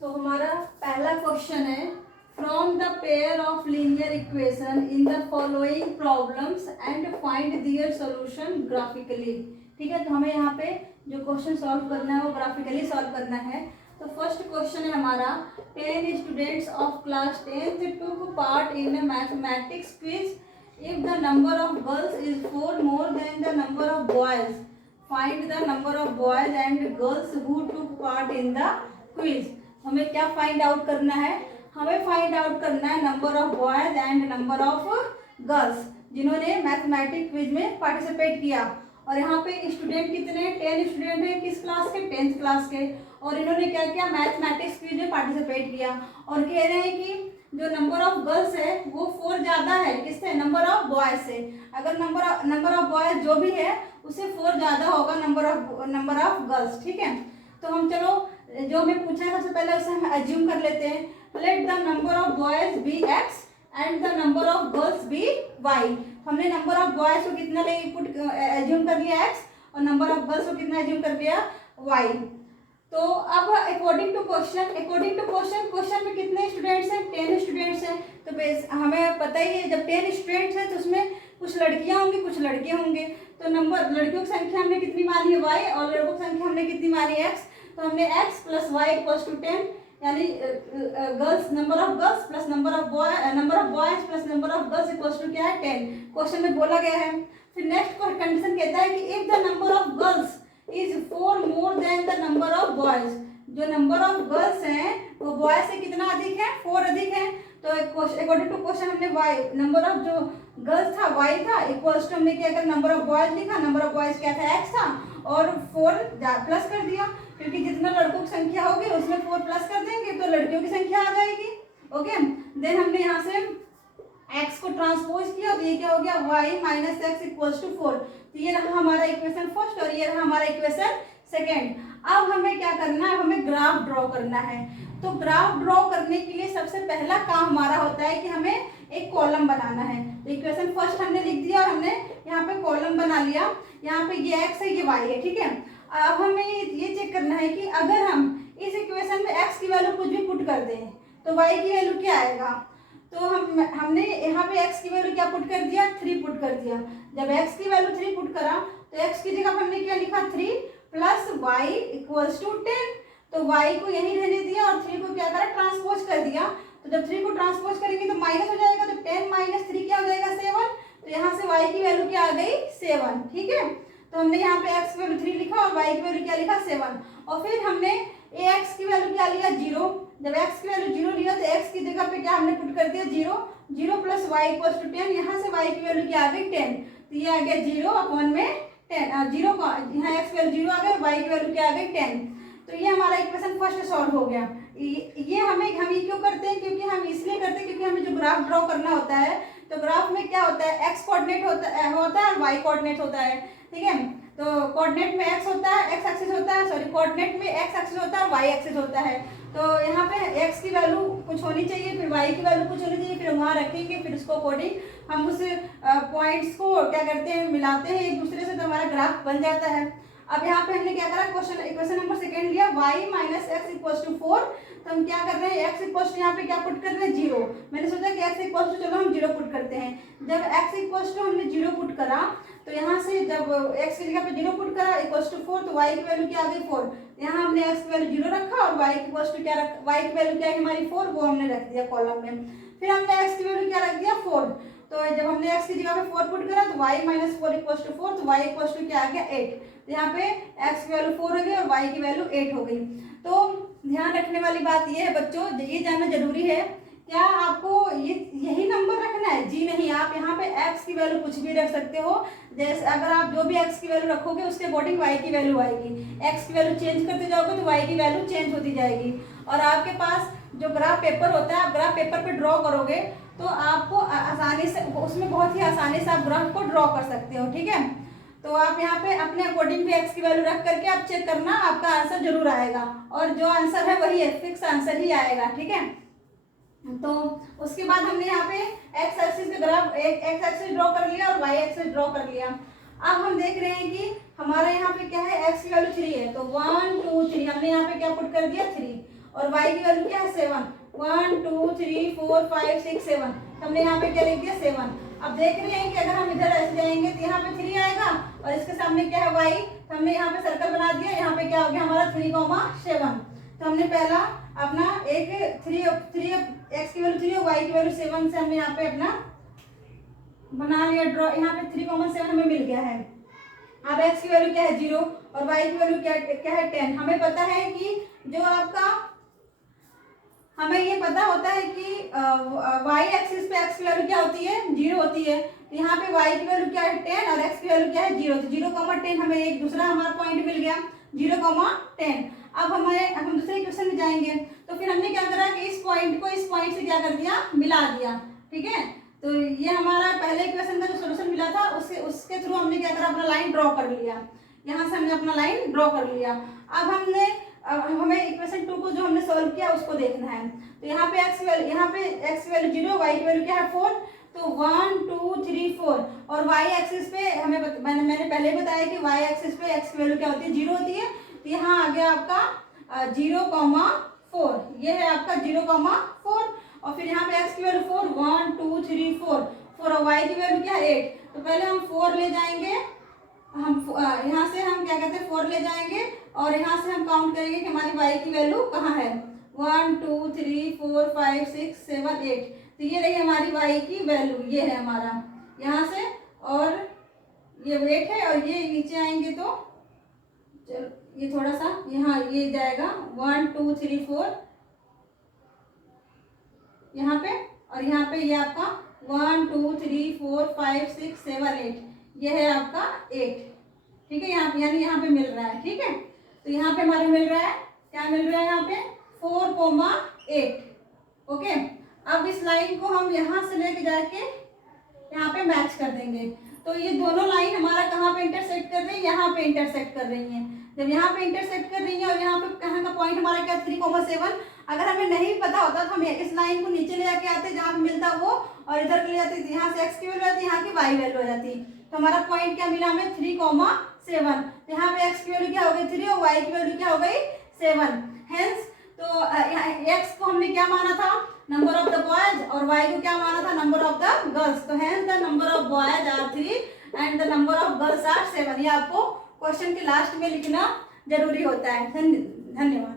तो हमारा पहला क्वेश्चन है, from the pair of linear equation in the following problems and find their solution graphically. ठीक है, तो हमें यहाँ पे जो क्वेश्चन सॉल्व करना है वो ग्राफिकली सॉल्व करना है। तो फर्स्ट क्वेश्चन है हमारा, 10 students of class 10th took part in a mathematics quiz. If the number of girls is 4 more than the number of boys, find the number of boys and girls who took part in the quiz. हमें क्या find out करना है? हमें find out करना है number of boys and number of girls जिन्होंने mathematics quiz में participate किया। और यहाँ पे स्टूडेंट कितने? 10 स्टूडेंट हैं। किस क्लास के? 10th क्लास के। और इन्होंने क्या किया? मैथमेटिक्स क्विज में पार्टिसिपेट किया। और कह रहे हैं कि जो नंबर ऑफ गर्ल्स है वो 4 ज़्यादा है किससे? नंबर ऑफ बॉयज से। अगर नंबर ऑफ बॉयज जो भी है उससे 4 ज़्यादा होगा नंबर ऑफ गर्ल्स। ठीक है, तो हम चलो जो हमें पूछा है सबसे पहले उसे हम एज्यूम कर लेते हैं। Let the number of boys be x and the number of girls be y. हमने नंबर ऑफ बॉयज को कितना ले पुट एज्यूम कर लिया एक्स, और नंबर ऑफ गर्ल्स को कितना एज्यूम कर लिया वाई। तो अब अकॉर्डिंग टू क्वेश्चन में कितने स्टूडेंट्स हैं? 10 स्टूडेंट्स हैं। तो हमें पता ही है जब 10 स्टूडेंट्स हैं तो उसमें कुछ लड़कियां होंगी कुछ लड़के होंगे। तो नंबर लड़कियों की संख्या हमने कितनी मानी है वाई, और लड़कों की संख्या हमने कितनी मानी है एक्स। तो हमने x plus y equals to 10, यानी girls number of girls plus number of boys plus number of girls equals to क्या है? 10। क्वेश्चन में बोला गया है। फिर नेक्स्ट कंडीशन कहता है कि if the number of girls is 4 more than the number of boys, जो नंबर ऑफ गर्ल्स हैं वो बॉयज से कितना अधिक है? 4 अधिक है। तो अकॉर्डिंग टू क्वेश्चन हमने वाई नंबर ऑफ जो गर्ल्स था वाई था इक्वल्स टू हमने क्या कर नंबर ऑफ बॉयज लिखा, नंबर ऑफ बॉयज क्या था? एक्स था, और 4 प्लस कर दिया क्योंकि जितना लड़कों की संख्या होगी उसमें 4 प्लस कर देंगे तो लड़कियों की संख्या आ जाएगी। ओके, देन हमने यहाँ से x को ट्रांसपोज किया तो ये क्या हो गया? y minus x equals to 4। तो ये रहा हमारा इक्वेशन फर्स्ट और ये रहा हमारा इक्वेशन सेकेंड। अब हमें क्या करना है? हमें ग्राफ ड्रॉ करना है। तो ग्राफ ड्रॉ करने के लिए सबसे पहला काम हमारा होता है कि हमें एक कॉलम बनाना है। तो इक्वेशन फर्स्ट हमने लिख दिया और हमने यहाँ पे कॉलम बना लिया। यहाँ पे ये x है ये y है। ठीक है, अब हमें ये चेक करना है कि अगर हम इस इक्वेशन में x की वैल्यू कुछ भी पुट कर दें तो y की वैल्यू क्या आएगा? तो हमने यहाँ पे x की वैल्यू क्या पुट कर दिया? 3 पुट कर दिया। जब x की वैल्यू 3 पुट करा तो x की जगह हमने क्या लिखा? 3 प्लस वाई इक्वल्स टू 10। तो y को यहीं रहने दिया और 3 को क्या करा? ट्रांसपोज कर दिया। तो जब 3 को ट्रांसपोज करेंगे तो माइनस हो जाएगा, तो 10 माइनस 3 क्या हो जाएगा? 7। तो यहाँ से y की वैल्यू क्या आ गई? 7। ठीक है, तो हमने यहाँ पे x की वैल्यू 3 लिखा और y की वैल्यू क्या लिखा? 7। और फिर हमने ax की वैल्यू क्या लिया? 0। जब x की वैल्यू 0 लिया तो x की जगह पे क्या हमने पुट कर दिया? 0 प्लस वाई इक्वल्स टू 10। यहाँ से y की वैल्यू क्या आ गई? 10। तो ये आ गया 0 में 10, 0 का यहाँ x की वैल्यू 0 आ गई, y की वैल्यू क्या आ गई? 10। तो ये हमारा इक्वेशन फर्स्ट सॉल्व हो गया। ये हम ये क्यों करते हैं? क्योंकि हम इसलिए करते हैं क्योंकि हमें जो ग्राफ ड्रॉ करना होता है तो ग्राफ में क्या होता है? x कोऑर्डिनेट होता है और y कोऑर्डिनेट होता है। ठीक है, तो कोऑर्डिनेट में x होता है, x एक्सिस होता है, सॉरी कोऑर्डिनेट में x एक्सिस होता है और y एक्सिस होता है। तो यहाँ पे x की वैल्यू कुछ होनी चाहिए, फिर y की वैल्यू कुछ होनी चाहिए, फिर वहाँ रखेंगे, फिर उसको अकॉर्डिंग हम उस पॉइंट्स को क्या करते हैं? मिलाते हैं एक दूसरे से, तो हमारा ग्राफ बन जाता है। अब यहाँ पे हमने क्या करा? इक्वेशन नंबर सेकेंड लिया y minus x equals to 4। तो हम क्या कर रहे हैं? x इक्वल्स टू यहाँ पे क्या पुट कर रहे हैं? 0। मैंने सोचा कि x इक्वल्स टू चलो हम 0 पुट करते हैं। जब x इक्वल्स टू हमने 0 पुट करा तो यहाँ से जब x की जगह पे 0 पुट करा इक्वल्स टू 4 तो y की वैल्यू क्या आ गई? 4। यहाँ हमने x की वैल्यू 0 रखा और y की इक्वल्स टू क्या y की वैल्यू क्या है हमारी? 4, वो हमने रख दिया कॉलम में। फिर हमने x की वैल्यू क्या रख दिया? 4। तो जब हमने x की जगह पे 4 पुट करा तो y माइनस 4 इक्वल्स टू 4, तो y इक्वल्स टू क्या आ गया? 8। तो यहाँ पे x की वैल्यू 4 हो गई और y की वैल्यू 8 हो गई। तो ध्यान रखने वाली बात ये है बच्चों, ये जानना जरूरी है, क्या आपको यही नंबर रखना है? जी नहीं, आप यहाँ पे x की वैल्यू कुछ भी रख सकते हो। जैसे अगर आप जो भी x की वैल्यू रखोगे उसके अकॉर्डिंग y की वैल्यू आएगी। x की वैल्यू चेंज करते जाओगे तो y की वैल्यू चेंज होती जाएगी। और आपके पास जो ग्राफ पेपर होता है, आप ग्राफ पेपर पे ड्रॉ करोगे तो आपको आसानी से उसमें बहुत ही आसानी से आप ग्राफ को ड्रॉ कर सकते हो। ठीक है, तो आप यहाँ पे अपने अकॉर्डिंग भी x की वैल्यू रख करके आप चेक करना, आपका आंसर जरूर आएगा और जो आंसर है वही है, फिक्स आंसर ही आएगा। ठीक है, तो उसके बाद हमने यहाँ पे x एक्सिस का ग्राफ x एक्सिस ड्रॉ कर लिया और y एक्सिस ड्रॉ कर लिया। अब हम देख रहे हैं कि हमारे यहाँ पे क्या है? x की वैल्यू 3 है, तो 1 2 3 हमने यहाँ पे क्या पुट कर दिया? 3। और y की वैल्यू क्या है 7, 1 2 3 4 5 6 7, तो हमने यहाँ पे क्या लिख दिया 7। अब देख रहे हैं कि अगर हम इधर ऐसे जाएंगे तो यहाँ पे 3 आएगा और इसके सामने क्या है y, तो हमने यहाँ पे सर्कल बना दिया, यहाँ पे क्या हो गया हमारा 3,7। तो हमने पहला अपना एक 3 x की वैल्यू 3 और y की वैल्यू 7 से हमने यहाँ पे अपना बना लिया ड्रॉ। यहाँ पे 3,7 हमें मिल गया है। अब x की वैल्यू क्या है 0 और y की वैल्यू क्या है 10। हमें पता है कि जो आपका हमें ये पता होता है कि y एक्सिस पे x की वैल्यू क्या होती है 0 होती है। तो यहाँ पे y की वैल्यू क्या है 10 और x की वैल्यू क्या है 0। तो 0,10 हमें एक दूसरा हमारा पॉइंट मिल गया 0,10। अब हम दूसरे क्वेश्चन में जाएंगे तो फिर हमने क्या करा कि इस पॉइंट को इस पॉइंट से क्या कर दिया मिला दिया, ठीक है। तो ये हमारा पहले क्वेश्चन का जो सोल्यूशन मिला था उसके थ्रू हमने क्या करा अपना लाइन ड्रॉ कर लिया, यहाँ से हमने अपना लाइन ड्रॉ कर लिया। अब हमें इक्वेशन 2 को जो हमने सॉल्व किया उसको देखना है। तो यहाँ पे x वैल्यू 0, y की वैल्यू क्या है 4, तो 1 2 3 4 और y एक्सिस पे मैंने पहले बताया कि y एक्सिस पे x की वैल्यू क्या होती है 0 होती है। तो यहाँ आ गया आपका 0,4, ये है आपका 0,4 और फिर यहाँ पे x की वैल्यू 4 1 2 3 4 और y की वैल्यू क्या है 8। तो पहले हम 4 ले जाएंगे, हम यहाँ से हम क्या कहते हैं 4 ले जाएंगे और यहाँ से हम काउंट करेंगे कि हमारी y की वैल्यू कहाँ है 1 2 3 4 5 6 7 8। तो ये रही हमारी y की वैल्यू, ये है हमारा यहाँ से, और ये 8 है और ये नीचे आएंगे तो चलो ये थोड़ा सा यहाँ ये जाएगा 1 2 3 4 यहाँ पे, और यहाँ पे ये आपका 1 2 3 4 5 6 7 8, ये है आपका 8, ठीक है। यहाँ यानी यहाँ पे मिल रहा है, ठीक है। तो यहाँ पे हमारे मिल रहा है क्या मिल रहा है यहाँ पे 4,8, ओके। अब इस लाइन को हम यहाँ से लेके जाके यहाँ पे मैच कर देंगे। तो ये दोनों लाइन हमारा कहाँ पे इंटरसेक्ट कर रही है, यहाँ पे इंटरसेक्ट कर रही हैं। जब यहाँ पे इंटरसेक्ट कर रही है और यहाँ पे कहाँ का पॉइंट हमारा क्या 3,7, अगर हमें नहीं पता होता तो हम इस लाइन को नीचे ले जाके आते जहाँ पे मिलता वो, और इधर ले जाते यहाँ से x की वैल्यू आती, यहाँ की y वैल्यू आ जाती। तो हमारा पॉइंट क्या मिला हमें 3,7। तो यहाँ पे x की वैल्यू क्या हो गई 3 और y की वैल्यू क्या हो गई 7। हेंस तो x को हमने क्या माना था नंबर ऑफ द बॉयज और y को क्या माना था नंबर ऑफ द गर्ल्स। तो hence the number of boys are 3 and the number of girls are 7। ये आपको क्वेश्चन के लास्ट में लिखना जरूरी होता है। धन्यवाद।